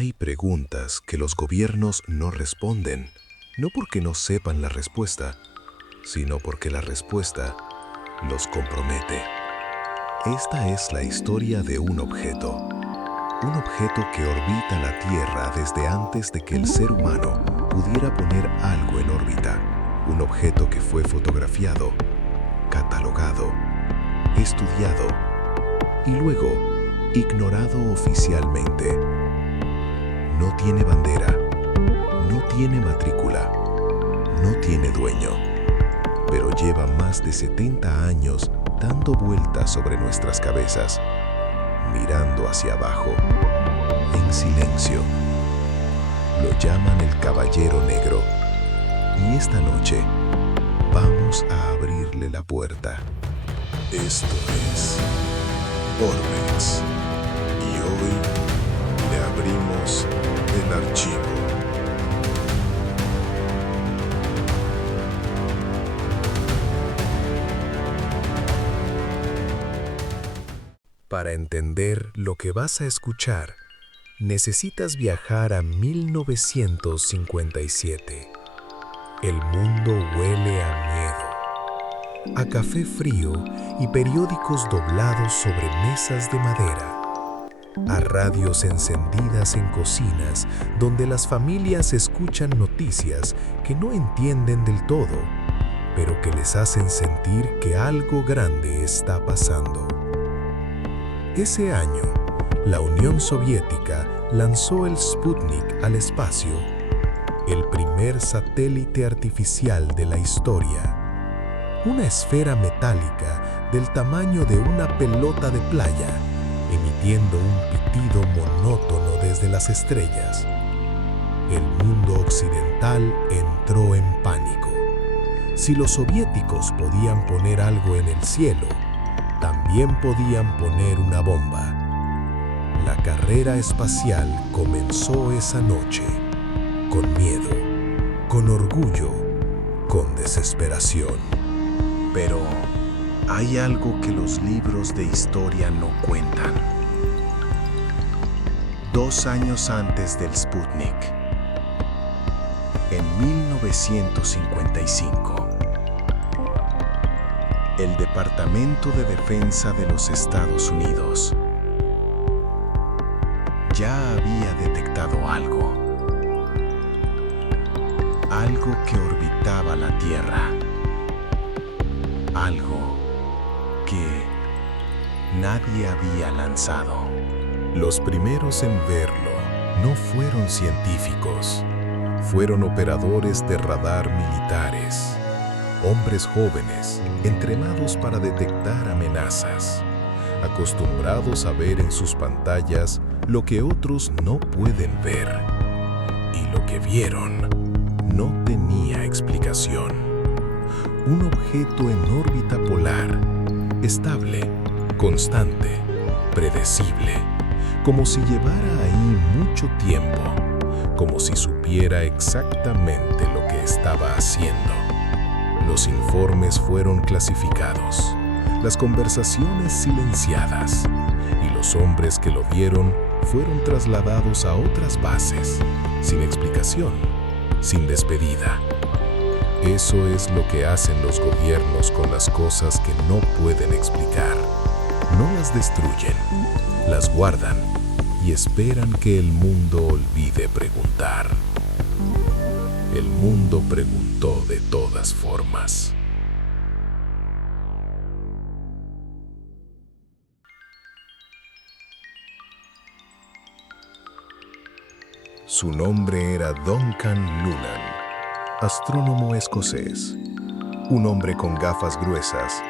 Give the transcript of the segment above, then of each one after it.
Hay preguntas que los gobiernos no responden, no porque no sepan la respuesta, sino porque la respuesta los compromete. Esta es la historia de un objeto que orbita la Tierra desde antes de que el ser humano pudiera poner algo en órbita. Un objeto que fue fotografiado, catalogado, estudiado y luego ignorado oficialmente. No tiene bandera, no tiene matrícula, no tiene dueño, pero lleva más de 70 años dando vueltas sobre nuestras cabezas, mirando hacia abajo, en silencio. Lo llaman el Caballero Negro, y esta noche vamos a abrirle la puerta. Esto es Ormex, y hoy le abrimos el archivo. Para entender lo que vas a escuchar, necesitas viajar a 1957. El mundo huele a miedo, a café frío y periódicos doblados sobre mesas de madera, a radios encendidas en cocinas donde las familias escuchan noticias que no entienden del todo, pero que les hacen sentir que algo grande está pasando. Ese año, la Unión Soviética lanzó el Sputnik al espacio, el primer satélite artificial de la historia. Una esfera metálica del tamaño de una pelota de playa, emitiendo un pitido monótono desde las estrellas. El mundo occidental entró en pánico. Si los soviéticos podían poner algo en el cielo, también podían poner una bomba. La carrera espacial comenzó esa noche, con miedo, con orgullo, con desesperación. Pero hay algo que los libros de historia no cuentan. 2 años antes del Sputnik, en 1955, el Departamento de Defensa de los Estados Unidos ya había detectado algo que orbitaba la Tierra, algo que nadie había lanzado. Los primeros en verlo no fueron científicos, fueron operadores de radar militares. Hombres jóvenes, entrenados para detectar amenazas, acostumbrados a ver en sus pantallas lo que otros no pueden ver. Y lo que vieron no tenía explicación. Un objeto en órbita polar, estable, constante, predecible, como si llevara ahí mucho tiempo, como si supiera exactamente lo que estaba haciendo. Los informes fueron clasificados, las conversaciones silenciadas, y los hombres que lo vieron fueron trasladados a otras bases, sin explicación, sin despedida. Eso es lo que hacen los gobiernos con las cosas que no pueden explicar. No las destruyen, las guardan y esperan que el mundo olvide preguntar. El mundo preguntó de todas formas. Su nombre era Duncan Lunan, astrónomo escocés. Un hombre con gafas gruesas,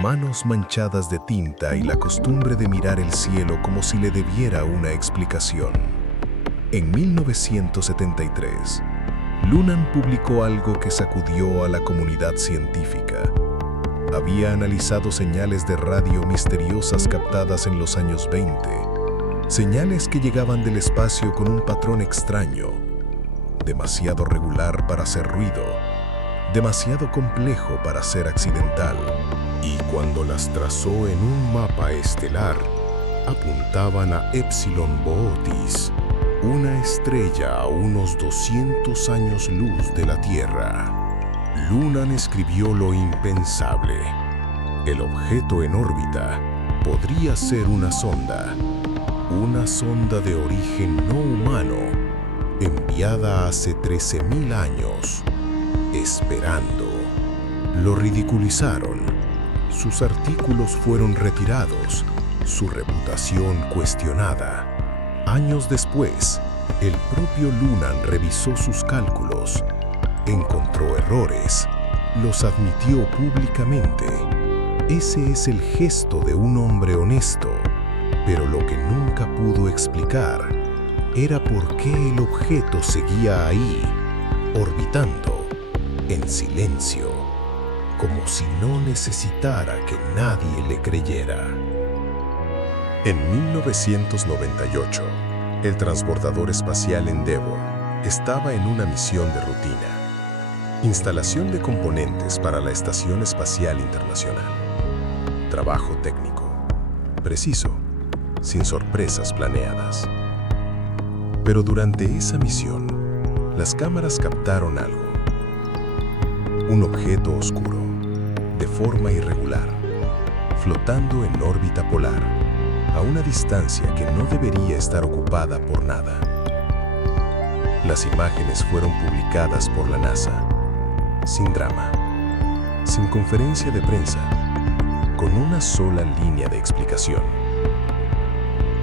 manos manchadas de tinta y la costumbre de mirar el cielo como si le debiera una explicación. En 1973, Lunan publicó algo que sacudió a la comunidad científica. Había analizado señales de radio misteriosas captadas en los años 20, señales que llegaban del espacio con un patrón extraño, demasiado regular para hacer ruido, demasiado complejo para ser accidental. Y cuando las trazó en un mapa estelar, apuntaban a Epsilon Bootis, una estrella a unos 200 años luz de la Tierra. Lunan escribió lo impensable. El objeto en órbita podría ser una sonda de origen no humano, enviada hace 13.000 años, esperando. Lo ridiculizaron. Sus artículos fueron retirados, su reputación cuestionada. Años después, el propio Lunan revisó sus cálculos, encontró errores, los admitió públicamente. Ese es el gesto de un hombre honesto, pero lo que nunca pudo explicar era por qué el objeto seguía ahí, orbitando, en silencio, como si no necesitara que nadie le creyera. En 1998, el transbordador espacial Endeavour estaba en una misión de rutina. Instalación de componentes para la Estación Espacial Internacional. Trabajo técnico, preciso, sin sorpresas planeadas. Pero durante esa misión, las cámaras captaron algo. Un objeto oscuro, de forma irregular, flotando en órbita polar, a una distancia que no debería estar ocupada por nada. Las imágenes fueron publicadas por la NASA, sin drama, sin conferencia de prensa, con una sola línea de explicación.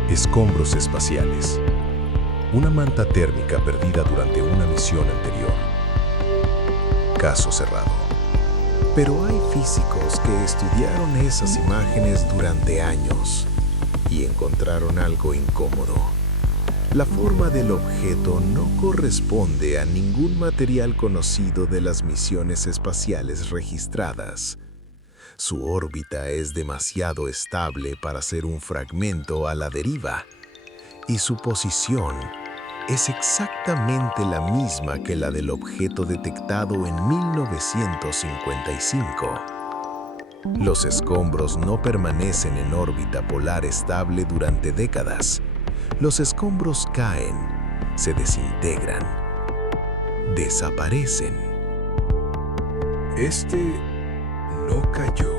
Escombros espaciales. Una manta térmica perdida durante una misión anterior. Caso cerrado. Pero hay físicos que estudiaron esas imágenes durante años y encontraron algo incómodo. La forma del objeto no corresponde a ningún material conocido de las misiones espaciales registradas. Su órbita es demasiado estable para ser un fragmento a la deriva, y su posición es exactamente la misma que la del objeto detectado en 1955. Los escombros no permanecen en órbita polar estable durante décadas. Los escombros caen, se desintegran, desaparecen. No cayó.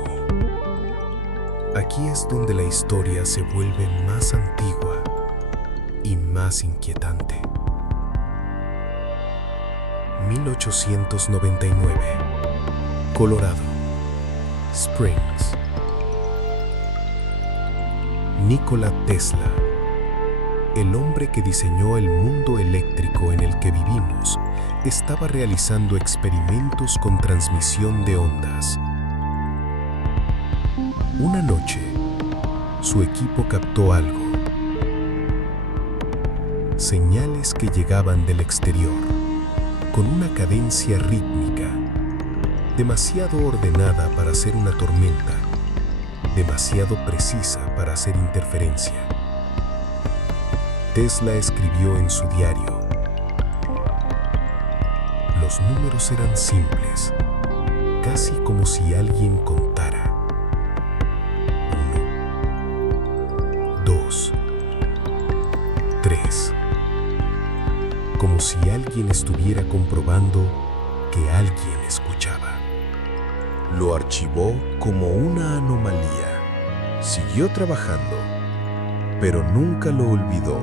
Aquí es donde la historia se vuelve más antigua y más inquietante. 1899, Colorado Springs. Nikola Tesla, el hombre que diseñó el mundo eléctrico en el que vivimos, estaba realizando experimentos con transmisión de ondas. Una noche, su equipo captó algo. Señales que llegaban del exterior, con una cadencia rítmica, demasiado ordenada para ser una tormenta, demasiado precisa para hacer interferencia. Tesla escribió en su diario. Los números eran simples, casi como si alguien contara. 1, 2, 3. Como si alguien estuviera comprobando que alguien escuchaba. Lo archivó como una anomalía. Siguió trabajando, pero nunca lo olvidó.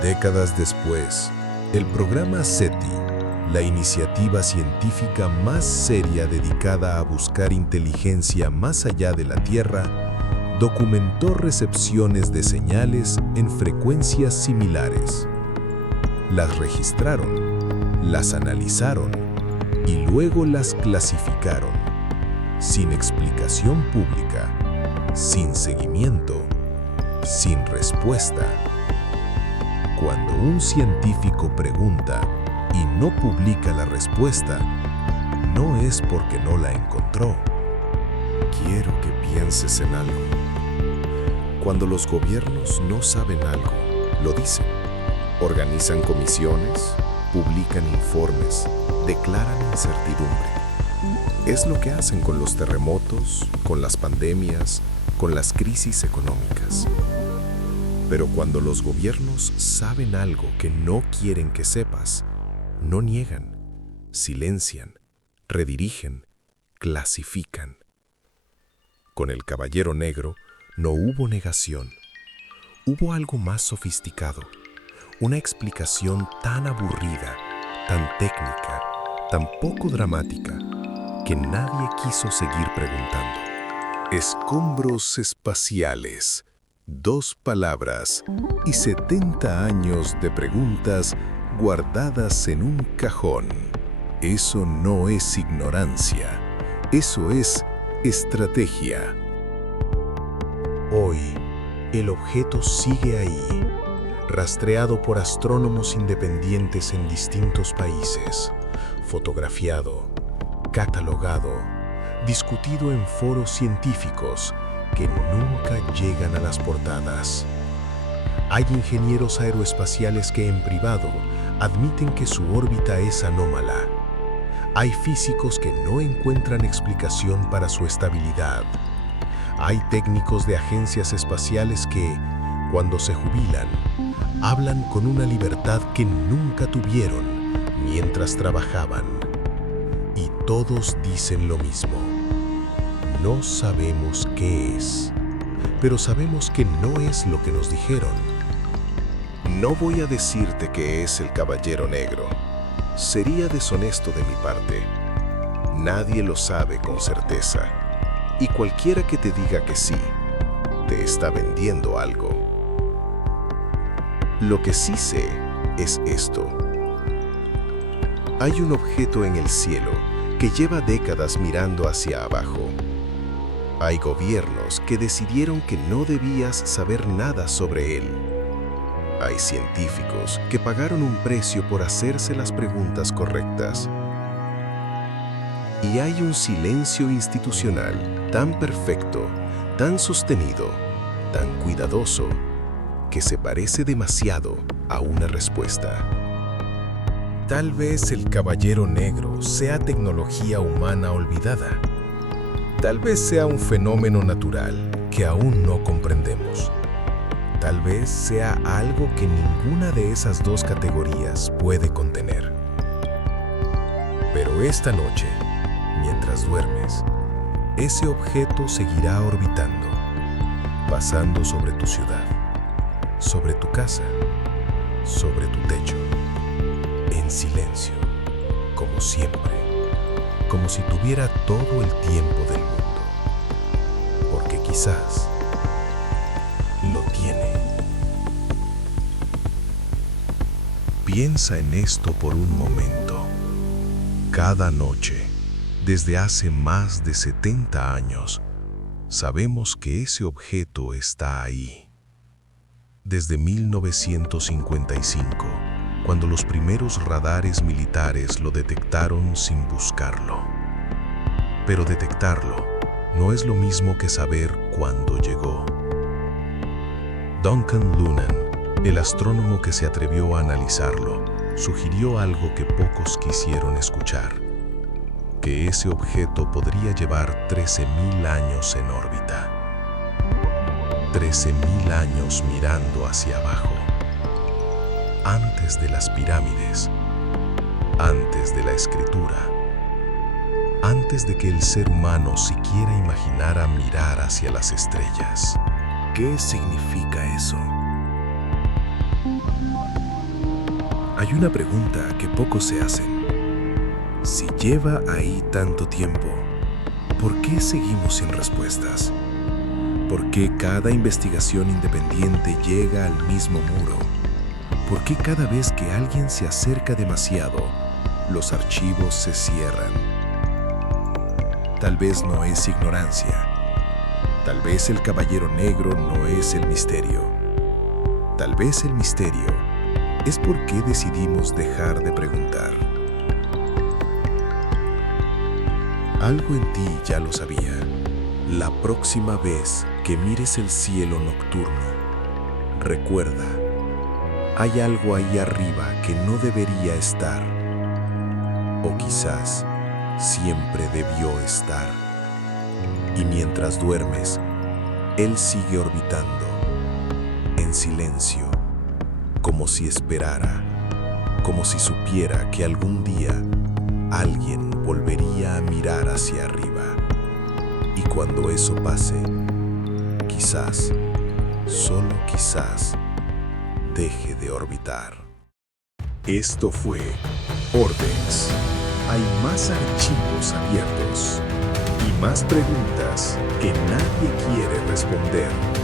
Décadas después, el programa SETI, la iniciativa científica más seria dedicada a buscar inteligencia más allá de la Tierra, documentó recepciones de señales en frecuencias similares. Las registraron, las analizaron y luego las clasificaron, sin explicación pública, sin seguimiento, sin respuesta. Cuando un científico pregunta y no publica la respuesta, no es porque no la encontró. Quiero que pienses en algo. Cuando los gobiernos no saben algo, lo dicen. Organizan comisiones, publican informes, declaran incertidumbre. Es lo que hacen con los terremotos, con las pandemias, con las crisis económicas. Pero cuando los gobiernos saben algo que no quieren que sepas, no niegan, silencian, redirigen, clasifican. Con el Caballero Negro no hubo negación. Hubo algo más sofisticado, una explicación tan aburrida, tan técnica, tan poco dramática, que nadie quiso seguir preguntando. Escombros espaciales, 2 palabras y 70 años de preguntas guardadas en un cajón. Eso no es ignorancia, eso es estrategia. Hoy, el objeto sigue ahí, rastreado por astrónomos independientes en distintos países, fotografiado, catalogado, discutido en foros científicos que nunca llegan a las portadas. Hay ingenieros aeroespaciales que en privado admiten que su órbita es anómala. Hay físicos que no encuentran explicación para su estabilidad. Hay técnicos de agencias espaciales que, cuando se jubilan, hablan con una libertad que nunca tuvieron mientras trabajaban. Y todos dicen lo mismo. No sabemos qué es, pero sabemos que no es lo que nos dijeron. No voy a decirte que es el Caballero Negro. Sería deshonesto de mi parte. Nadie lo sabe con certeza. Y cualquiera que te diga que sí, te está vendiendo algo. Lo que sí sé es esto. Hay un objeto en el cielo que lleva décadas mirando hacia abajo. Hay gobiernos que decidieron que no debías saber nada sobre él. Hay científicos que pagaron un precio por hacerse las preguntas correctas. Y hay un silencio institucional tan perfecto, tan sostenido, tan cuidadoso, que se parece demasiado a una respuesta. Tal vez el Caballero Negro sea tecnología humana olvidada. Tal vez sea un fenómeno natural que aún no comprendemos. Tal vez sea algo que ninguna de esas 2 categorías puede contener. Pero esta noche, mientras duermes, ese objeto seguirá orbitando, pasando sobre tu ciudad, sobre tu casa, sobre tu techo, en silencio, como siempre, como si tuviera todo el tiempo del mundo, porque quizás lo tiene. Piensa en esto por un momento. Cada noche, desde hace más de 70 años, sabemos que ese objeto está ahí. Desde 1955, cuando los primeros radares militares lo detectaron sin buscarlo. Pero detectarlo no es lo mismo que saber cuándo llegó. Duncan Lunan, el astrónomo que se atrevió a analizarlo, sugirió algo que pocos quisieron escuchar: que ese objeto podría llevar 13.000 años en órbita. 13.000 años mirando hacia abajo. Antes de las pirámides, antes de la escritura, antes de que el ser humano siquiera imaginara mirar hacia las estrellas. ¿Qué significa eso? Hay una pregunta que pocos se hacen. Si lleva ahí tanto tiempo, ¿por qué seguimos sin respuestas? ¿Por qué cada investigación independiente llega al mismo muro? ¿Por qué cada vez que alguien se acerca demasiado, los archivos se cierran? Tal vez no es ignorancia. Tal vez el Caballero Negro no es el misterio. Tal vez el misterio es por qué decidimos dejar de preguntar. Algo en ti ya lo sabía. La próxima vez que mires el cielo nocturno, recuerda, hay algo ahí arriba que no debería estar. O quizás siempre debió estar. Y mientras duermes, él sigue orbitando, en silencio, como si esperara, como si supiera que algún día alguien volvería a mirar hacia arriba. Y cuando eso pase, quizás, solo quizás, deje de orbitar. Esto fue Orbex. Hay más archivos abiertos y más preguntas que nadie quiere responder.